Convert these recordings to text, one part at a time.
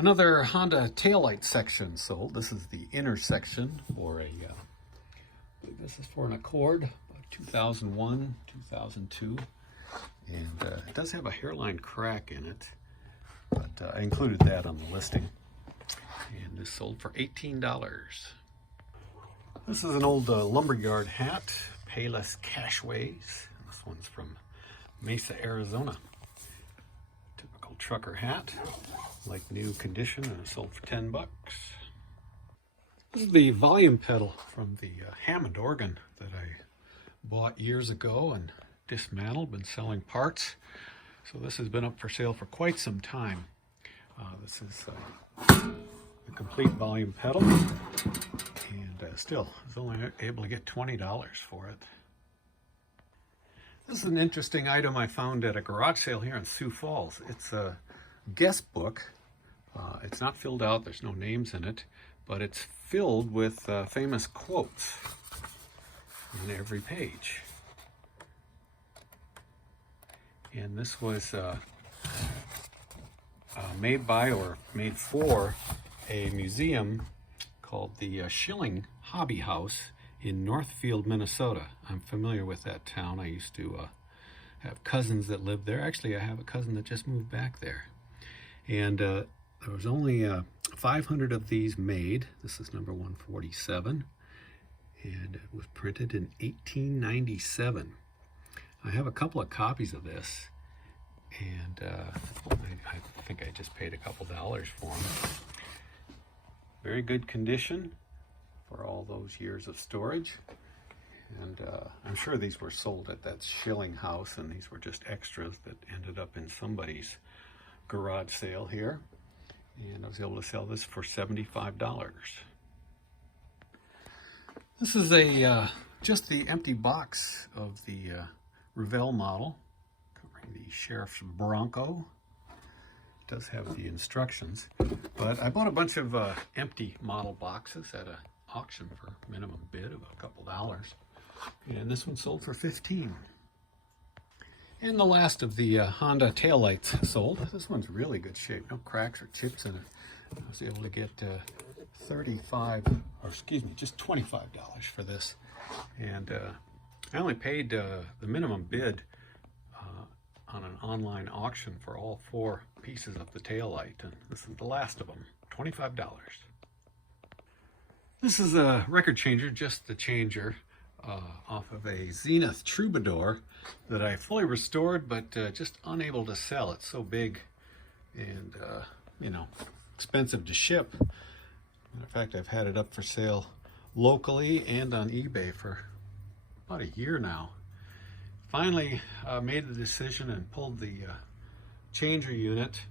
Another Honda taillight section sold. This is the inner section for I believe this is for an Accord, 2001, 2002. And it does have a hairline crack in it, but I included that on the listing. And this sold for $18. This is an old lumberyard hat, Payless Cashways. This one's from Mesa, Arizona. Typical trucker hat, like new condition, and it sold for 10 bucks. This is the volume pedal from the Hammond organ that I bought years ago and dismantled, been selling parts. So this has been up for sale for quite some time. This is a complete volume pedal, and still, I was only able to get $20 for it. This is an interesting item I found at a garage sale here in Sioux Falls. It's a guest book. It's not filled out, there's no names in it, but it's filled with famous quotes on every page. And this was made by or made for a museum called the Schilling Hobby House in Northfield, Minnesota. I'm familiar with that town. I used to have cousins that lived there. Actually, I have a cousin that just moved back there. And there was only 500 of these made. This is number 147. And it was printed in 1897. I have a couple of copies of this. And I think I just paid a couple dollars for them. Very good condition for all those years of storage. And I'm sure these were sold at that Schilling house, and these were just extras that ended up in somebody's garage sale here. And I was able to sell this for $75. This is just the empty box of the Revell model, covering the Sheriff's Bronco. It does have the instructions, but I bought a bunch of empty model boxes at an auction for minimum bid of a couple dollars, and this one sold for $15. And the last of the Honda taillights sold. This one's really good shape, no cracks or chips in it. I was able to get just $25 for this, and I only paid the minimum bid on an online auction for all 4 pieces of the taillight, and this is the last of them, $25. This is a record changer, just the changer, off of a Zenith Troubadour that I fully restored, but just unable to sell. It's so big and, expensive to ship. Matter of fact, I've had it up for sale locally and on eBay for about a year now. Finally made the decision and pulled the changer unit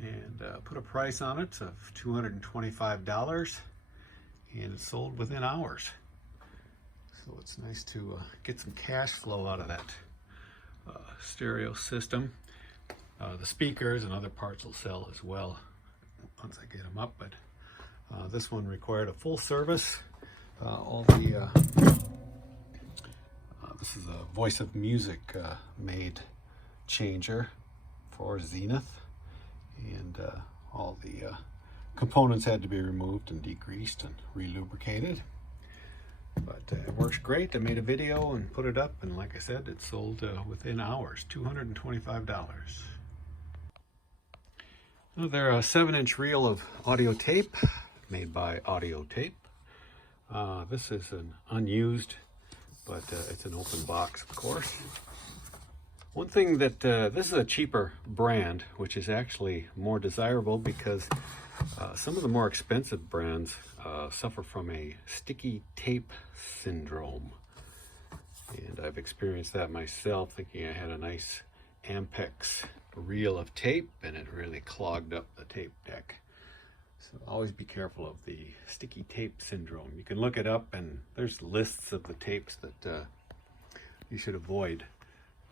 and put a price on it of $225, and it sold within hours. So it's nice to get some cash flow out of that stereo system. The speakers and other parts will sell as well once I get them up, but this one required a full service. This is a Voice of Music made changer for Zenith, and all the components had to be removed and degreased and relubricated. But it works great. I made a video and put it up, and like I said, it sold within hours, $225. Another 7-inch reel of audio tape made by Audio Tape. This is an unused, but it's an open box, of course. One thing that this is a cheaper brand, which is actually more desirable because some of the more expensive brands suffer from a sticky tape syndrome. And I've experienced that myself, thinking I had a nice Ampex reel of tape, and it really clogged up the tape deck. So always be careful of the sticky tape syndrome. You can look it up, and there's lists of the tapes that you should avoid.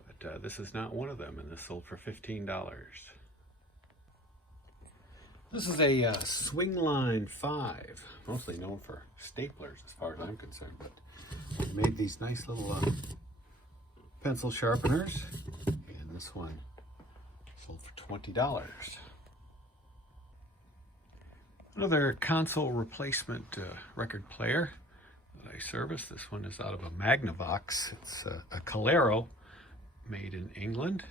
But this is not one of them, and this sold for $15. This is a Swingline 5, mostly known for staplers as far as I'm concerned, but they made these nice little pencil sharpeners, and this one sold for $20. Another console replacement record player that I service. This one is out of a Magnavox. It's a Calero made in England,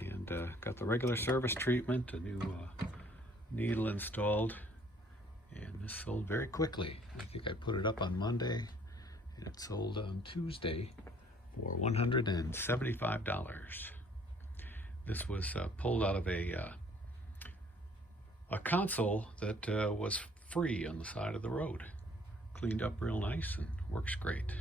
and got the regular service treatment, a new needle installed, and this sold very quickly. I think I put it up on Monday, and it sold on Tuesday for $175. This was pulled out of a console that was free on the side of the road. Cleaned up real nice and works great.